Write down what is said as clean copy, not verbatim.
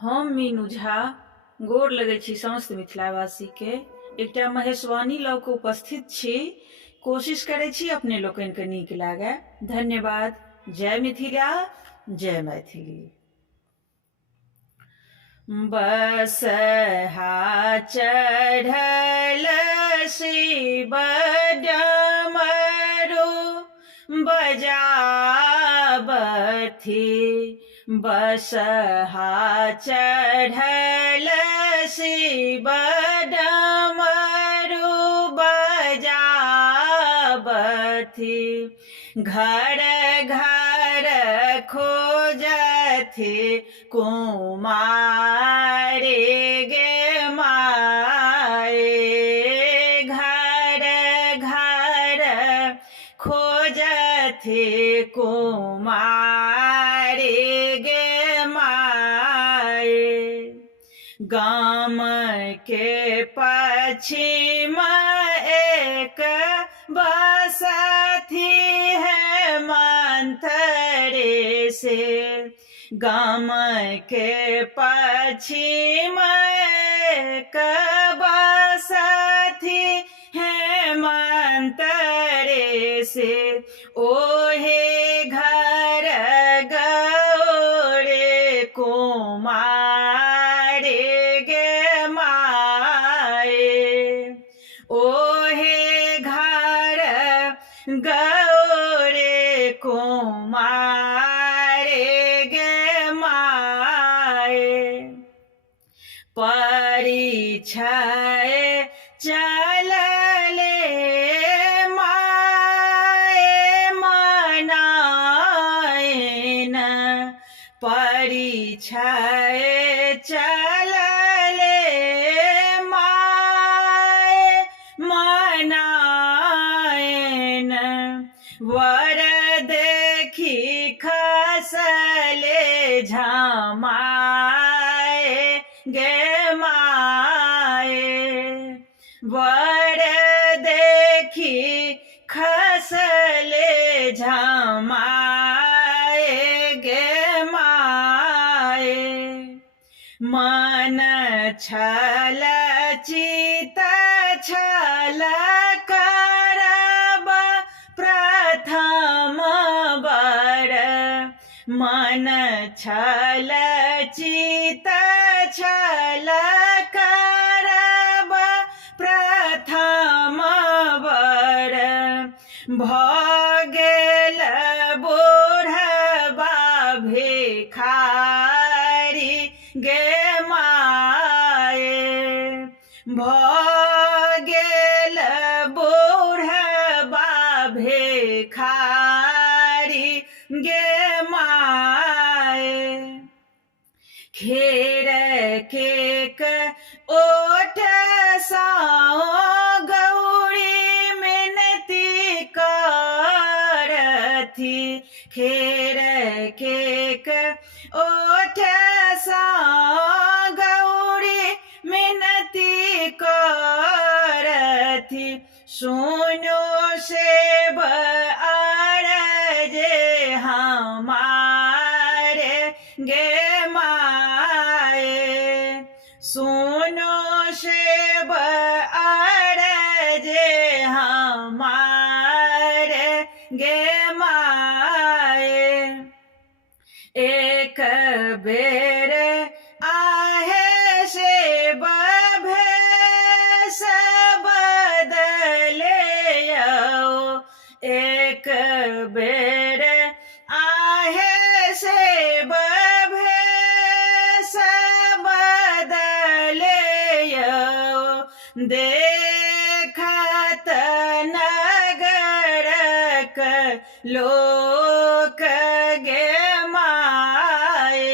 हम मीनू झा गोर लगै छी समस्त मिथिलावासी के। एकटा महेशवाणी लऽ कऽ उपस्थित छी। कोशिश करै छी अपने लोकनि के नीक लागे। धन्यवाद। जय मिथिला, जय मैथिली। बसहा चढ़ल शिव डमरू बजाबथि। बसहा चढ़ल शिव डमरू बजाबथि। घर घर खोजथि कुमारी गे माए। घर घर खोजथि कुमारी गे माए। गाम के पश्चिम एक बसथि है मंथरे से। गाम के पश्चिम एक बसथि है मंथरे से। ओहे घर गौरे कुमारी गे माए। ओहे घर गौरे कुमारी गे माए। परिछय चलले माए मनाएन। परिछय चलले माए मनाएन। वर देखी खसले झमाए गे माए। वर देखी खसले झमाए गे माए। मन छल चित छल करब प्रथम बर। मन छल चित छल करब प्रथम बर। भगेल बूढ़बा भिखारी गे माए। भगेल बूढ़बा भिखारी गे माए। खेर केक ओठ साओ गौरी मिनती करथि। खेर केक ओठ साओ गौरी मिनती करथि। सुनो सेब अरजे हमारे गे माए। सुनो सेब अरजे हमारे गे माए। एक बेर आहे सेब भेष बदले आओ। एक बेर आहे सेब भेष बदले आओ। देखत नगरक लोक गे माए।